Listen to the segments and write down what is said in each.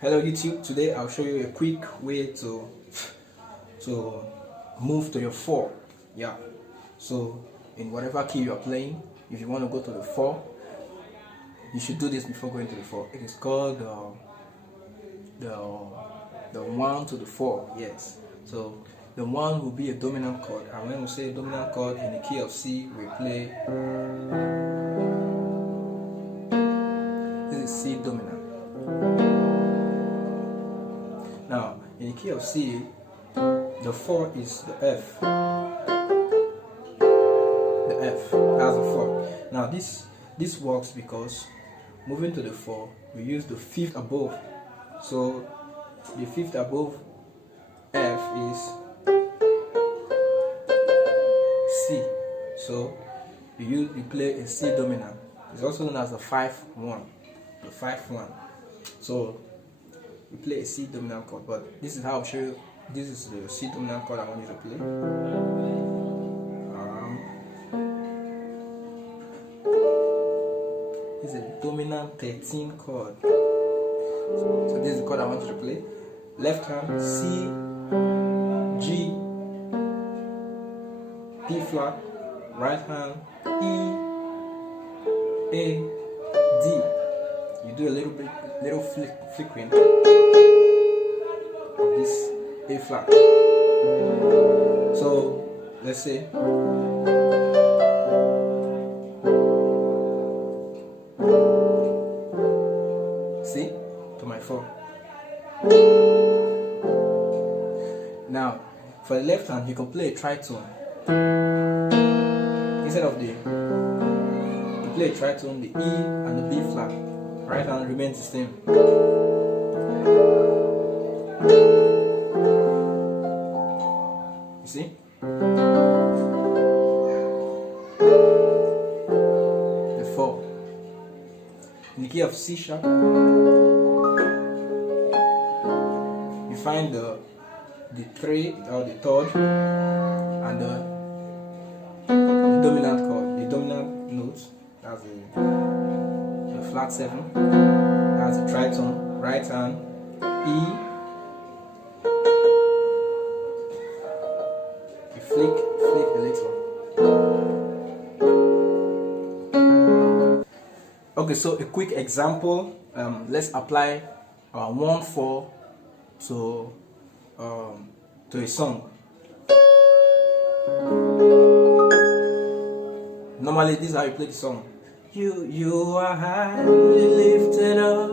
Hello YouTube, today I'll show you a quick way to move to your 4. Yeah, so in whatever key you are playing, if you want to go to the 4, you should do this before going to the 4. It is called the 1 to the 4. Yes, so the 1 will be a dominant chord, and when we say a dominant chord in the key of C, we play, this is C dominant. Now, in the key of C, the 4 is the F. The F, that's the 4. Now, this works because moving to the 4, we use the 5th above. So, the 5th above F is C. So, you play a C dominant. It's also known as the 5-1. The 5-1. So, we play a C dominant chord, but this is how I'll show you. This is the C dominant chord I want you to play. This is a dominant 13 chord. So this is the chord I want you to play. Left hand C, G, D flat. Right hand E, A, D. You do a little flickering of this A flat. So let's say C to my 4. Now for the left hand, you can play a tritone. Instead of you play a tritone, the E and the B flat. Right hand remains the same. You see? The 4. In the key of C sharp, you find the 3 or the 3rd and the dominant chord, the dominant notes. That's the flat 7, that's a tritone, right hand, E, you flick a little. Okay, so a quick example, let's apply our 1-4 to a song. Normally this is how you play the song. You are highly lifted up.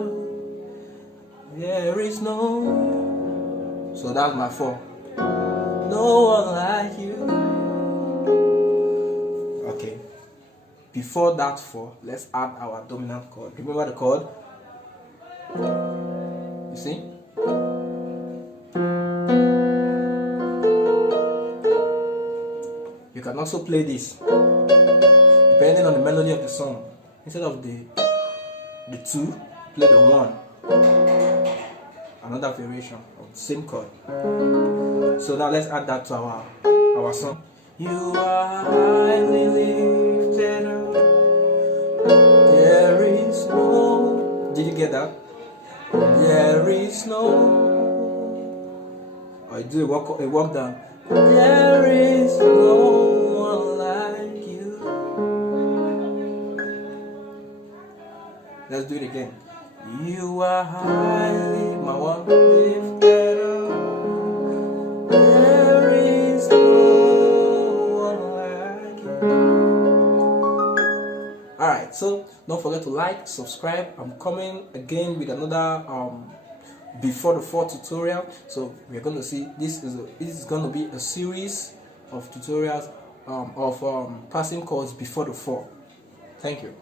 There is no. So that's my 4. No one like you. Okay. Before that 4, let's add our dominant chord. Remember the chord? You see? You can also play this depending on the melody of the song. Instead of the 2, play the 1. Another variation of the same chord. So now let's add that to our song. You are highly lifted up. There is no. Did you get that? There is no. Or you do a walk down. There is no. Let's do it again. You are highly, my 1, lifted up. There is no one like you. Alright, so don't forget to like, subscribe. I'm coming again with another before the 4 tutorial. So we're going to see, this is going to be a series of tutorials of passing chords before the 4. Thank you.